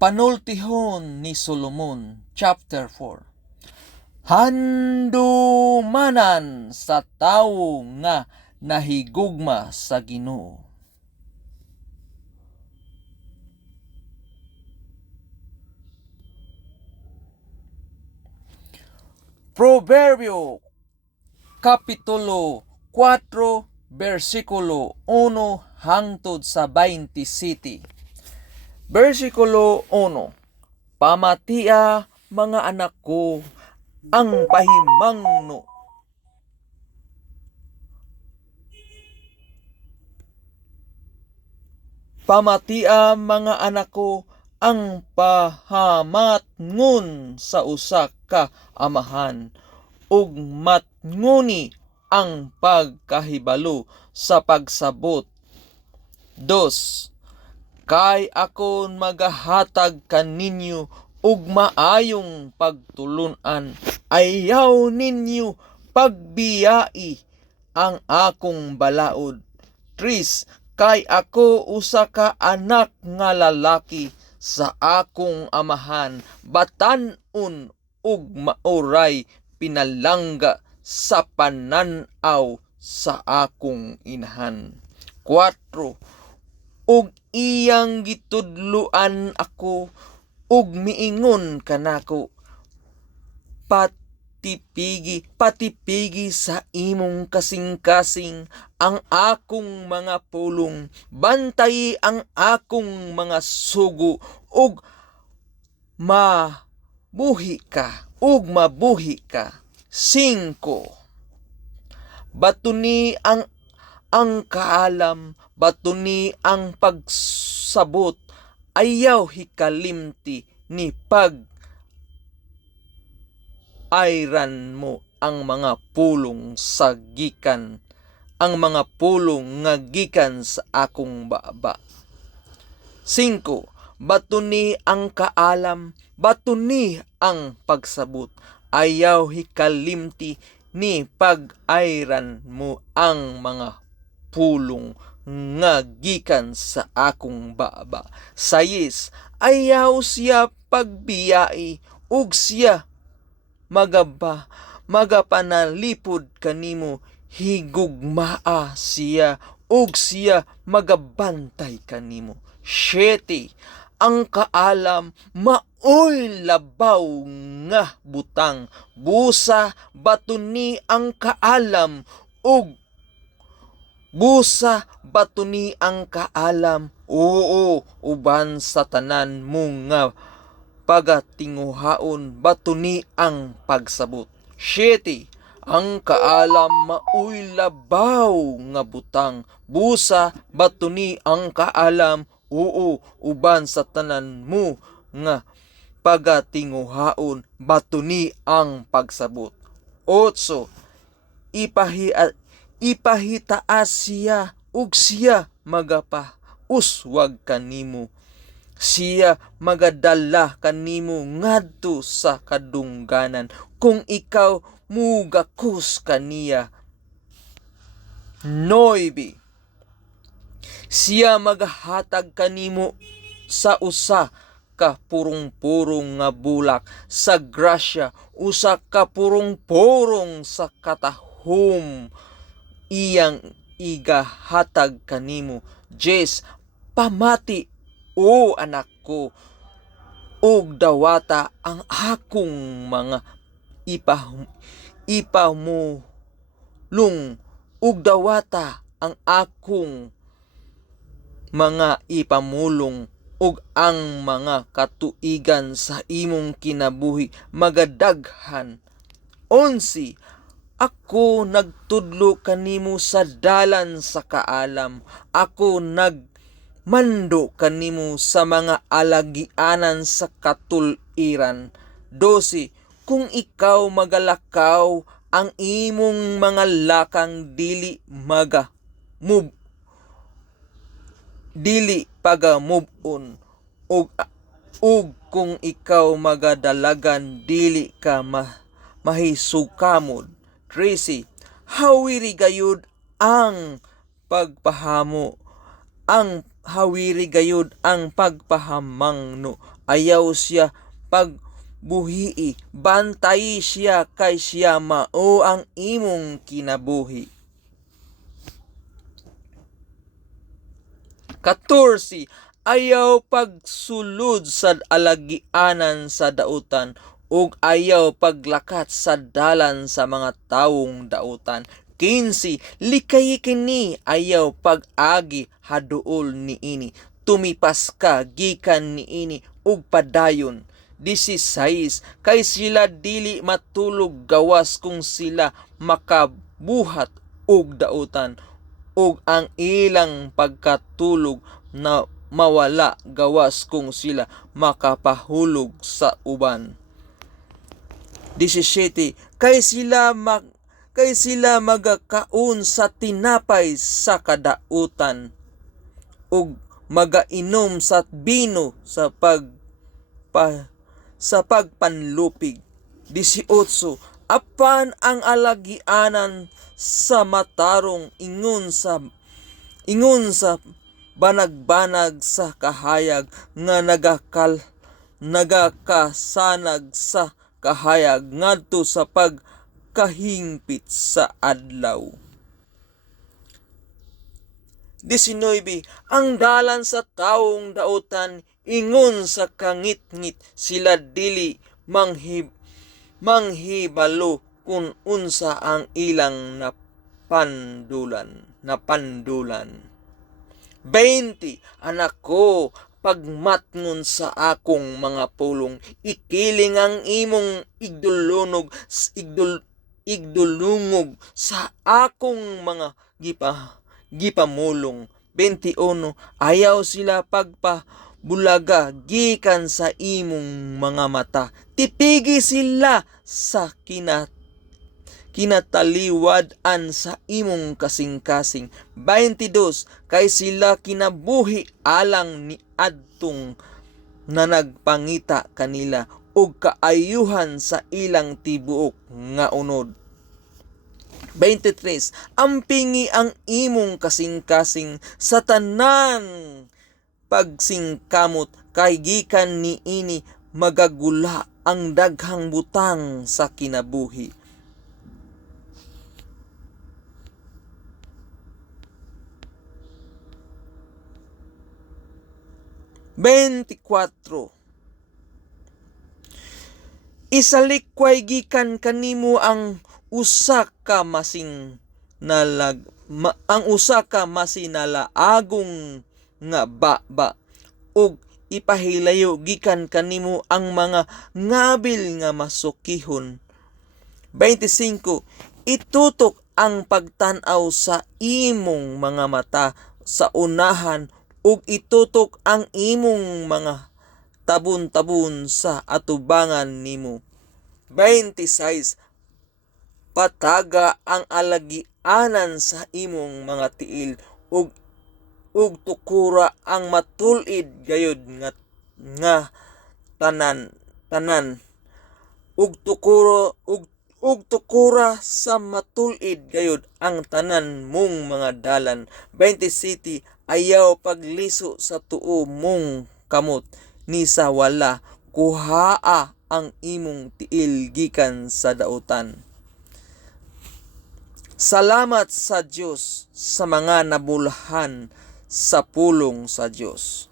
Panultihon ni Solomon, chapter 4. Handumanan sa tawo nga nahigugma sa Ginoo. Proverbio Kapitulo 4, versikulo 1 hangtod sa 27. Versikulo 1. Pamatia mga anak ko ang pahimangno. Pamatia mga anak ko ang pahamatngon sa usa ka amahan, ug matnguni ang pagkahibalo sa pagsabot. 2. Kay akon magahatag kaninyo ug maayong pagtulunan, ayaw ninyo pagbiyai ang akong balaod. 3. Kay ako usa ka anak nga lalaki sa akong amahan, batan-on ug mauray pinalangga sa pananaw sa akong inahan. 4. Ug iyang gitudloan ako, ug miingon kanako, patipigi sa imong kasing-kasing ang akong mga pulong, bantayi ang akong mga sugo, ug mabuhi ka. 5. Batuni ang kaalam, batuni ang pagsabot, ayaw hikalimti ni ayran mo ang mga pulong sa gikan, ang mga pulong nga gikan sa akong baba. 5. Batuni ang kaalam, batuni ang pagsabot, ayaw hikalimti ni ayran mo ang mga pulong nga gikan sa akong baba. 6. Ayaw siya pagbiyai, ug siya magapanalipod kanimo, higugmaa siya, ug siya magabantay kanimo. 7. Ang kaalam maoy labaw nga butang, busa batuni ang kaalam, ug busa batuni ang kaalam, oo, uban sa tanan mo nga pagatinguhaon, batuni ang pagsabot. 7. Ang kaalam maoy labaw nga butang, busa batuni ang kaalam, oo, uban sa tanan mo nga pagatinguhaon, batuni ang pagsabot. 8. Ipahitaas siya, ug siya magapauswag kanimo, siya magadala kanimo ngadto sa kadungganan, kung ikaw mugakus kaniya. 9. Siya magahatag kanimo sa usa ka purong-purong nga bulak sa grasya, usa ka purong-purong sa katahom iyang igahatag kanimo. 10. Pamati, o anak ko, ug dawata ang akong mga ipamulong, ug dawata ang akong mga ipamulong, ug ang mga katuigan sa imong kinabuhi magadaghan. 11. Ako nagtudlo kanimo sa dalan sa kaalam, ako nagmando kanimo sa mga alagianan sa katuliran. 12. Kung ikaw magalakaw, ang imong mga lakang dili pagamove-on, ug kung ikaw magadalagan, dili ka mahisukamod. 13. Hawiri gayud ang pagpahamo, ang hawiri gayud ang pagpahamangno. Ayaw siya pagbuhii, bantay siya kay siya mao ang imong kinabuhi. 14. Ayaw pagsulod sa alagianan sa dautan ug ayaw paglakat sa dalan sa mga tawong dautan. 15. Likay kini ayaw pag-agi haduol niini. Tumipas ka gikan niini ug padayon. 16. Kay sila dili matulog gawas kung sila makabuhat og dautan ug ang ilang pagkatulog na mawala gawas kung sila makapahulog sa uban. 17. Kay sila magakaon sa tinapay sa kadautan ug magainom sa bino sa pagpanlupig. 18. Apan ang alagianan sa matarong ingon sa banag-banag sa kahayag nga nagakasanag sa kahayag ngadto sa pagkahingpit sa adlaw. 19. Ang dalan sa tawong dautan ingon sa kangit-ngit, sila dili manghibalo kung unsa ang ilang napandulan. 20. Anak ko, pagmatngon sa akong mga pulong, ikiling ang imong igdulungog sa akong mga gipamulong. 21. Ayaw sila pagpabulaga gikan sa imong mga mata. Tipigi sila sa kinataliwad-an sa imong kasing-kasing. 22. Kay sila kinabuhi alang ni adtong na nagpangita kanila ug kaayuhan sa ilang tibuok nga unod. 23. Ampingi ang imong kasing-kasing sa tanan pagsingkamot, kay gikan niini magagula ang daghang butang sa kinabuhi. 24. Isalikway gikan kanimo ang usa ka masinalaagong nga baba ug ipahilayo gikan kanimo ang mga ngabil nga masukihon. 25. Itutok ang pagtan-aw sa imong mga mata sa unahan ug itutok ang imong mga tabon-tabon sa atubangan nimo. 26. Pataga ang alagianan sa imong mga tiil ug tukura ang matul-id gayud nga tanan ug tukura sa matul-id gayud ang tanan mong mga dalan. 27. Ayaw pagliso sa tuo mong kamot ni sa wala, kuhaa ang imong tiil gikan sa dautan. Salamat sa Dios sa mga nabulhan sa pulong sa Dios.